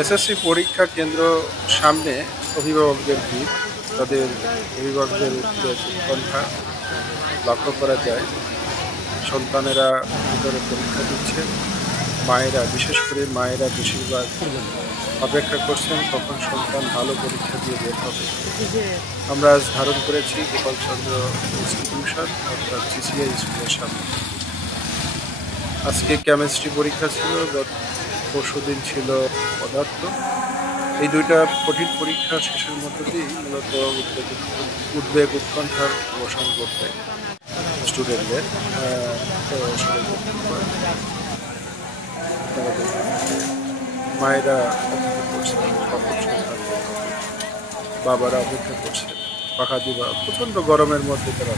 SSC পরীক্ষা কেন্দ্র সামনে অভিভাবকদের ভিড়, তাদের অভিভাবকদের উৎকণ্ঠা লক্ষ্য করা যায়। সন্তানেরা ভিতরে পরীক্ষা দিচ্ছে, মায়েরা, বিশেষ করে মায়েরা বেশিরভাগ অপেক্ষা করছেন কখন সন্তান ভালো পরীক্ষা দিয়ে বের হবে। আমরা আজ ধারণ করেছি গোপালচন্দ্র ইনস্টিটিউশন অর্থাৎ জিসিআই স্কুলের সামনে। আজকে কেমিস্ট্রি পরীক্ষা ছিল, পরশুদিন ছিল পদার্থ। এই দুইটা কঠিন পরীক্ষা শেষের মধ্য দিয়েই মূলত উৎকণ্ঠার অবসান ঘটবে স্টুডেন্টদের। তো সবাই ধন্যবাদ। আপনারা দেখুন যে মায়েরা অপেক্ষা করছেন কখন সন্তান বের হবে, বাবারা অপেক্ষা করছেন পাখা দিবা, প্রচণ্ড গরমের মধ্যে তারা